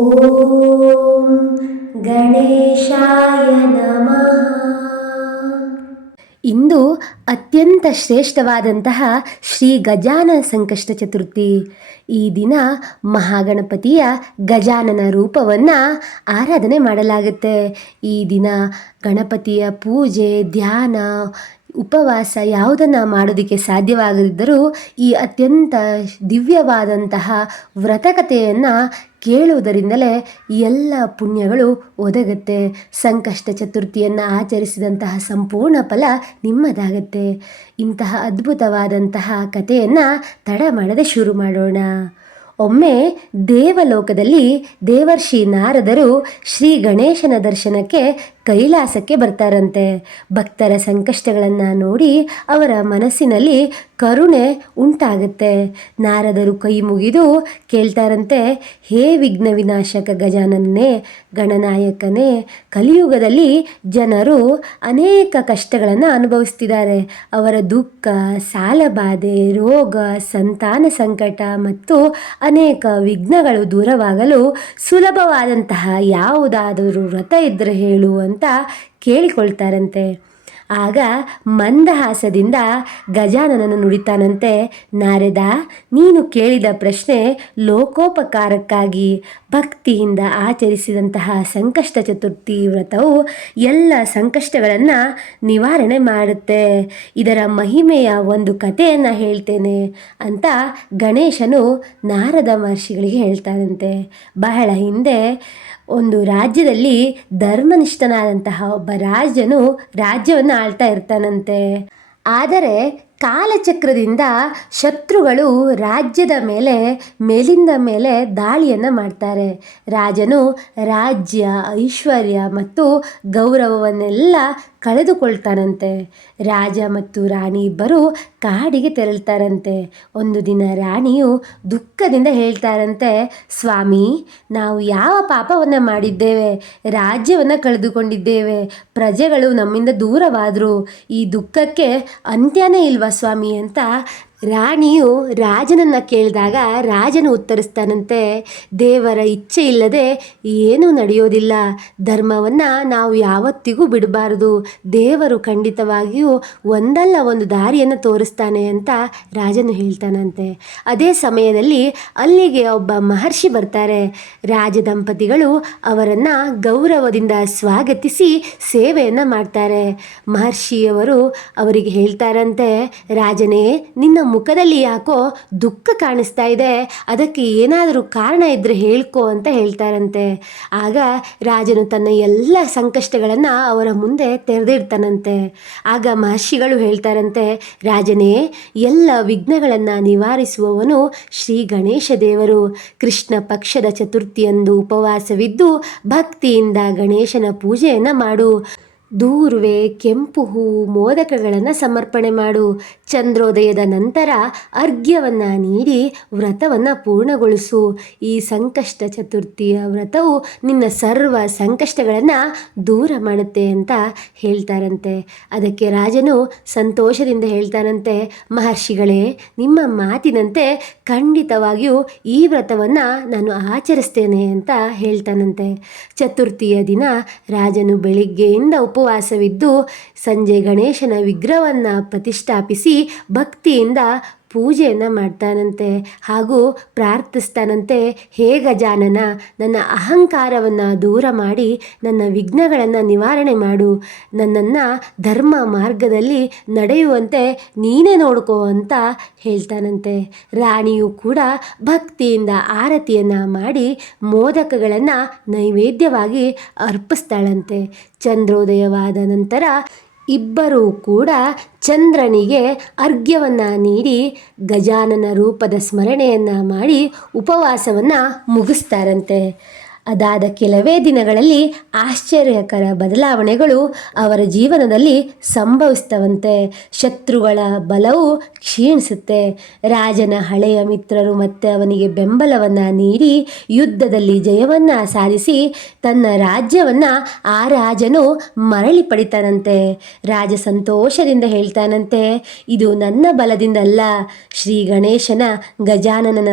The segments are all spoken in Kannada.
ಓಂ ಗಣೇಶಾಯ ನಮಃ. ಇಂದು ಅತ್ಯಂತ ಶ್ರೇಷ್ಠವಾದಂತಹ ಶ್ರೀ ಗಜಾನನ ಸಂಕಷ್ಟ ಚತುರ್ಥಿ. ಈ ದಿನ ಮಹಾಗಣಪತಿಯ ಗಜಾನನ ರೂಪವನ್ನು ಆರಾಧನೆ ಮಾಡಲಾಗುತ್ತೆ. ಈ ದಿನ ಗಣಪತಿಯ ಪೂಜೆ, ಧ್ಯಾನ, ಉಪವಾಸ ಯಾವುದನ್ನು ಮಾಡೋದಕ್ಕೆ ಸಾಧ್ಯವಾಗದಿದ್ದರೂ ಈ ಅತ್ಯಂತ ದಿವ್ಯವಾದಂತಹ ವ್ರತಕಥೆಯನ್ನು ಕೇಳುವುದರಿಂದಲೇ ಎಲ್ಲ ಪುಣ್ಯಗಳು ಒದಗುತ್ತೆ. ಸಂಕಷ್ಟ ಚತುರ್ಥಿಯನ್ನು ಆಚರಿಸಿದಂತಹ ಸಂಪೂರ್ಣ ಫಲ ನಿಮ್ಮದಾಗತ್ತೆ. ಇಂತಹ ಅದ್ಭುತವಾದಂತಹ ಕಥೆಯನ್ನು ತಡ ಮಾಡದೆ ಶುರು ಮಾಡೋಣ. ಒಮ್ಮೆ ದೇವಲೋಕದಲ್ಲಿ ದೇವರ್ಷಿ ನಾರದರು ಶ್ರೀ ಗಣೇಶನ ದರ್ಶನಕ್ಕೆ ಕೈಲಾಸಕ್ಕೆ ಬರ್ತಾರಂತೆ. ಭಕ್ತರ ಸಂಕಷ್ಟಗಳನ್ನು ನೋಡಿ ಅವರ ಮನಸ್ಸಿನಲ್ಲಿ ಕರುಣೆ ಉಂಟಾಗುತ್ತೆ. ನಾರದರು ಕೈ ಮುಗಿದು ಕೇಳ್ತಾರಂತೆ, ಹೇ ವಿಘ್ನ ವಿನಾಶಕ ಗಜಾನನೇ, ಗಣನಾಯಕನೇ, ಕಲಿಯುಗದಲ್ಲಿ ಜನರು ಅನೇಕ ಕಷ್ಟಗಳನ್ನು ಅನುಭವಿಸ್ತಿದ್ದಾರೆ. ಅವರ ದುಃಖ, ಸಾಲಬಾಧೆ, ರೋಗ, ಸಂತಾನ ಸಂಕಟ ಮತ್ತು ಅನೇಕ ವಿಘ್ನಗಳು ದೂರವಾಗಲು ಸುಲಭವಾದಂತಹ ಯಾವುದಾದರೂ ವ್ರತ ಇದ್ದರೆ ಹೇಳು ಅಂತ ಕೇಳಿಕೊಳ್ತಾರಂತೆ. ಆಗ ಮಂದಹಾಸದಿಂದ ಗಜಾನನನು ನುಡಿತಾನಂತೆ, ನಾರದ, ನೀನು ಕೇಳಿದ ಪ್ರಶ್ನೆ ಲೋಕೋಪಕಾರಕ್ಕಾಗಿ ಭಕ್ತಿಯಿಂದ ಆಚರಿಸಿದಂತಹ ಸಂಕಷ್ಟ ಚತುರ್ಥಿ ವ್ರತವು ಎಲ್ಲ ಸಂಕಷ್ಟಗಳನ್ನು ನಿವಾರಣೆ ಮಾಡುತ್ತೆ. ಇದರ ಮಹಿಮೆಯ ಒಂದು ಕಥೆಯನ್ನು ಹೇಳ್ತೇನೆ ಅಂತ ಗಣೇಶನು ನಾರದ ಮಹರ್ಷಿಗಳಿಗೆ ಹೇಳ್ತಾರಂತೆ. ಬಹಳ ಹಿಂದೆ ಒಂದು ರಾಜ್ಯದಲ್ಲಿ ಧರ್ಮನಿಷ್ಠನಾದಂತಹ ಒಬ್ಬ ರಾಜನು ರಾಜ್ಯವನ್ನು ಆಳ್ತಾ ಇರ್ತಾನಂತೆ. ಆದರೆ ಕಾಲಚಕ್ರದಿಂದ ಶತ್ರುಗಳು ರಾಜ್ಯದ ಮೇಲೆ ಮೇಲಿಂದ ಮೇಲೆ ದಾಳಿಯನ್ನು ಮಾಡ್ತಾರೆ. ರಾಜನು ರಾಜ್ಯ, ಐಶ್ವರ್ಯ ಮತ್ತು ಗೌರವವನ್ನೆಲ್ಲ ಕಳೆದುಕೊಳ್ತಾನಂತೆ. ರಾಜ ಮತ್ತು ರಾಣಿ ಇಬ್ಬರು ಕಾಡಿಗೆ ತೆರಳ್ತಾರಂತೆ. ಒಂದು ದಿನ ರಾಣಿಯು ದುಃಖದಿಂದ ಹೇಳ್ತಾರಂತೆ, ಸ್ವಾಮಿ, ನಾವು ಯಾವ ಪಾಪವನ್ನು ಮಾಡಿದ್ದೇವೆ? ರಾಜ್ಯವನ್ನು ಕಳೆದುಕೊಂಡಿದ್ದೇವೆ, ಪ್ರಜೆಗಳು ನಮ್ಮಿಂದ ದೂರವಾದರು. ಈ ದುಃಖಕ್ಕೆ ಅಂತ್ಯನೇ ಇಲ್ವಾ ಸ್ವಾಮಿ ಅಂತ ರಾಣಿಯು ರಾಜನನ್ನು ಕೇಳಿದಾಗ ರಾಜನು ಉತ್ತರಿಸ್ತಾನಂತೆ, ದೇವರ ಇಚ್ಛೆ ಇಲ್ಲದೆ ಏನೂ ನಡೆಯೋದಿಲ್ಲ. ಧರ್ಮವನ್ನು ನಾವು ಯಾವತ್ತಿಗೂ ಬಿಡಬಾರದು. ದೇವರು ಖಂಡಿತವಾಗಿಯೂ ಒಂದಲ್ಲ ಒಂದು ದಾರಿಯನ್ನು ತೋರಿಸ್ತಾನೆ ಅಂತ ರಾಜನು ಹೇಳ್ತಾನಂತೆ. ಅದೇ ಸಮಯದಲ್ಲಿ ಅಲ್ಲಿಗೆ ಒಬ್ಬ ಮಹರ್ಷಿ ಬರ್ತಾರೆ. ರಾಜ ದಂಪತಿಗಳು ಅವರನ್ನು ಗೌರವದಿಂದ ಸ್ವಾಗತಿಸಿ ಸೇವೆಯನ್ನು ಮಾಡ್ತಾರೆ. ಮಹರ್ಷಿಯವರು ಅವರಿಗೆ ಹೇಳ್ತಾರಂತೆ, ರಾಜನೇ, ನಿನ್ನ ಮುಖದಲ್ಲಿ ಯಾಕೋ ದುಃಖ ಕಾಣಿಸ್ತಾ ಇದೆ, ಅದಕ್ಕೆ ಏನಾದರೂ ಕಾರಣ ಇದ್ದರೆ ಹೇಳ್ಕೊ ಅಂತ ಹೇಳ್ತಾರಂತೆ. ಆಗ ರಾಜನು ತನ್ನ ಎಲ್ಲ ಸಂಕಷ್ಟಗಳನ್ನು ಅವರ ಮುಂದೆ ತೆರೆದಿಡ್ತಾನಂತೆ. ಆಗ ಮಹರ್ಷಿಗಳು ಹೇಳ್ತಾರಂತೆ, ರಾಜನೇ, ಎಲ್ಲ ವಿಘ್ನಗಳನ್ನು ನಿವಾರಿಸುವವನು ಶ್ರೀ ಗಣೇಶ ದೇವರು. ಕೃಷ್ಣ ಪಕ್ಷದ ಚತುರ್ಥಿಯಂದು ಉಪವಾಸವಿದ್ದು ಭಕ್ತಿಯಿಂದ ಗಣೇಶನ ಪೂಜೆಯನ್ನು ಮಾಡು. ದೂರ್ವೆ, ಕೆಂಪು ಹೂವು, ಮೋದಕಗಳನ್ನು ಸಮರ್ಪಣೆ ಮಾಡು. ಚಂದ್ರೋದಯದ ನಂತರ ಅರ್ಘ್ಯವನ್ನು ನೀಡಿ ವ್ರತವನ್ನು ಪೂರ್ಣಗೊಳಿಸು. ಈ ಸಂಕಷ್ಟ ಚತುರ್ಥಿಯ ವ್ರತವು ನಿನ್ನ ಸರ್ವ ಸಂಕಷ್ಟಗಳನ್ನು ದೂರ ಮಾಡುತ್ತೆ ಅಂತ ಹೇಳ್ತಾರಂತೆ. ಅದಕ್ಕೆ ರಾಜನು ಸಂತೋಷದಿಂದ ಹೇಳ್ತಾನಂತೆ, ಮಹರ್ಷಿಗಳೇ, ನಿಮ್ಮ ಮಾತಿನಂತೆ ಖಂಡಿತವಾಗಿಯೂ ಈ ವ್ರತವನ್ನು ನಾನು ಆಚರಿಸ್ತೇನೆ ಅಂತ ಹೇಳ್ತಾನಂತೆ. ಚತುರ್ಥಿಯ ದಿನ ರಾಜನು ಬೆಳಿಗ್ಗೆಯಿಂದ ಉಪವಾಸವಿದ್ದು ಸಂಜೆ ಗಣೇಶನ ವಿಗ್ರಹವನ್ನು ಪ್ರತಿಷ್ಠಾಪಿಸಿ ಭಕ್ತಿಯಿಂದ ಪೂಜೆಯನ್ನು ಮಾಡ್ತಾನಂತೆ. ಹಾಗೂ ಪ್ರಾರ್ಥಿಸ್ತಾನಂತೆ, ಹೇ ಗಜಾನನ, ನನ್ನ ಅಹಂಕಾರವನ್ನು ದೂರ ಮಾಡಿ ನನ್ನ ವಿಘ್ನಗಳನ್ನು ನಿವಾರಣೆ ಮಾಡು. ನನ್ನನ್ನು ಧರ್ಮ ಮಾರ್ಗದಲ್ಲಿ ನಡೆಯುವಂತೆ ನೀನೇ ನೋಡ್ಕೋ ಅಂತ ಹೇಳ್ತಾನಂತೆ. ರಾಣಿಯು ಕೂಡ ಭಕ್ತಿಯಿಂದ ಆರತಿಯನ್ನು ಮಾಡಿ ಮೋದಕಗಳನ್ನು ನೈವೇದ್ಯವಾಗಿ ಅರ್ಪಿಸ್ತಾಳಂತೆ. ಚಂದ್ರೋದಯವಾದ ನಂತರ ಇಬ್ಬರೂ ಕೂಡ ಚಂದ್ರನಿಗೆ ಅರ್ಘ್ಯವನ್ನು ನೀಡಿ ಗಜಾನನ ರೂಪದ ಸ್ಮರಣೆಯನ್ನು ಮಾಡಿ ಉಪವಾಸವನ್ನು ಮುಗಿಸ್ತಾರಂತೆ. ಅದಾದ ಕೆಲವೇ ದಿನಗಳಲ್ಲಿ ಆಶ್ಚರ್ಯಕರ ಬದಲಾವಣೆಗಳು ಅವರ ಜೀವನದಲ್ಲಿ ಸಂಭವಿಸ್ತವಂತೆ. ಶತ್ರುಗಳ ಬಲವು ಕ್ಷೀಣಿಸುತ್ತೆ. ರಾಜನ ಹಳೆಯ ಮಿತ್ರರು ಮತ್ತೆ ಅವನಿಗೆ ಬೆಂಬಲವನ್ನು ನೀಡಿ ಯುದ್ಧದಲ್ಲಿ ಜಯವನ್ನು ಸಾಧಿಸಿ ತನ್ನ ರಾಜ್ಯವನ್ನು ಆ ರಾಜನು ಮರಳಿ ಪಡಿತಾನಂತೆ. ರಾಜ ಸಂತೋಷದಿಂದ ಹೇಳ್ತಾನಂತೆ, ಇದು ನನ್ನ ಬಲದಿಂದಲ್ಲ, ಶ್ರೀ ಗಣೇಶನ ಗಜಾನನನ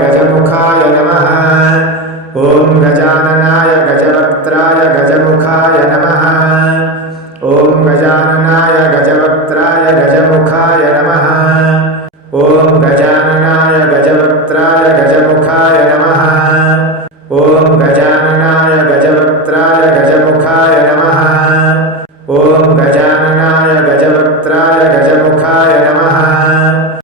गजमुखाय नमः ॐ गजाननाय गजवक्त्राय गजमुखाय नमः ॐ गजाननाय गजवक्त्राय गजमुखाय नमः ॐ गजाननाय गजवक्त्राय गज